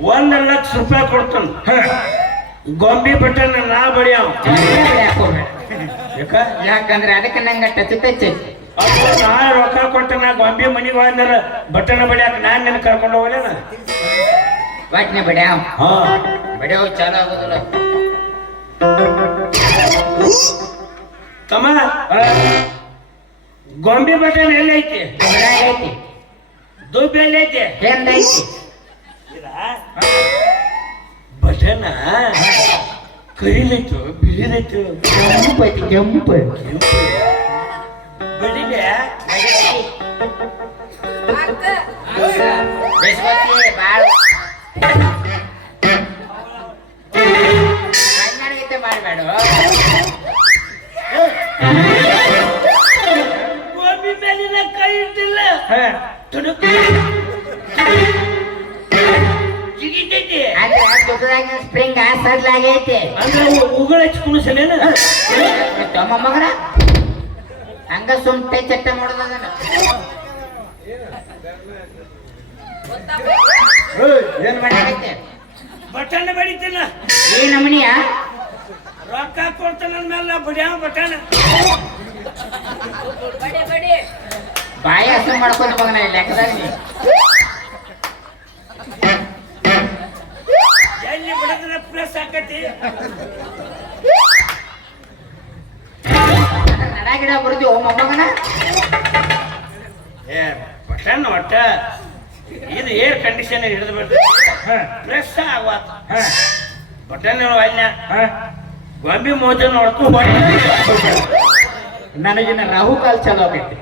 1,00,000 ರೂಪಾಯಿ ಕೊಡ್ತಾನ ಗೊಂಬಿ ಬಟನ್ ನಾ ಬಡಿಯವ. ಯಾಕಂದ್ರೆ ಅದಕ್ಕೆ ನಂಗೆ ಟಚ್ ಟಚ್ ನಾ ರೊಕ್ಕ ಕೊಟ್ಟ ನಾ ಗೊಂಬಿ ಮನಿಗೆ ಹೋದ್ರ ಬಟನ್ ಬಡಿಯಾಕ ನಾನ್ ನಿನ್ ಕರ್ಕೊಂಡು ಹೋಗ್ಲೇನ ವಾಟ್ನೆ ಬಡ್ಯಾವ ಹಾ ಬಡ್ಯಾವ ಚಾಲು ಆಗೋದಿಲ್ಲ. ತಮ್ಮ ಗೊಂಬಿ ಬಟನ್ ಎಲ್ಲಿ ಐತಿ? ಐತಿ ದುಬ್ಬಿ ಎಲ್ಲಿ ಐತಿ? ಐತಿ ಬಟನ ಕರಿಲೈತು ಬಿಳಿದೈತು ಕೆಂಪು ಐತಿ ಕೆಂಪು ಬಡಿಲೆ ಬಾಳ ಕನ್ನಡಗೀತೆ ಮಾಡಬೇಡ. ಗೊಂಬಿ ಮೇಲಿನ ಕೈ ಇಟ್ಟಿಲ್ಲ ಜಿಗಿತೈತಿ ಅಂದ್ರೆ ದುಡ್ಡದಾಗ ಸ್ಪ್ರಿಂಗ್ ಸಡ್ಲಾಗೈತಿ ಅಂದ್ರೆ ಉಗುಳ ಹಚ್ಕೊಳಿಸಲೇನ ತಮ್ಮ ಮಗನ ಹಂಗ ಸುಮ್ಟೆ ಚಟ್ಟ ಮಾಡೋದನ್ನ ಏನ್ ಮಾಡೈತೆ ಬಟನ್ ಬಡಿತೀನ ಏ ನಮನಿಯ ರೊಕ್ಕ ಕೊಡ್ತಾನ ಮೇಲೆ ಬಡಿಯಾವ ಬಟನ್ ಬಾಯ ಹಸು ಮಾಡ್ಕೊಂಡು ಮಗನ ಲೆಕ್ಕದಾಗ ಎಲ್ಲಿ ಬಡಿದ್ರೆ ಪ್ಲಸ್ ಆಕತಿ ನಡಗಿಡ ಬರ್ತೀವಿ ಓ ಮೊಮ್ಮಗನ ಏ ಬಟನ್ ಒಟ್ಟ ಇದು ಏರ್ ಕಂಡೀಷನ್ ಹಿಡಿದು ಬಿಡ್ತೈತಿ ಪ್ಲಸ್ ಆವಾತ ಬಟನ್ ಅಲ್ಲ ಗೊಂಬಿ ಮೋಜ ನೋಡ್ಕೊ ನನಗಿನ್ನ ರಾಹು ಕಾಲ್ ಚಲೋ ಆಗೈತಿ.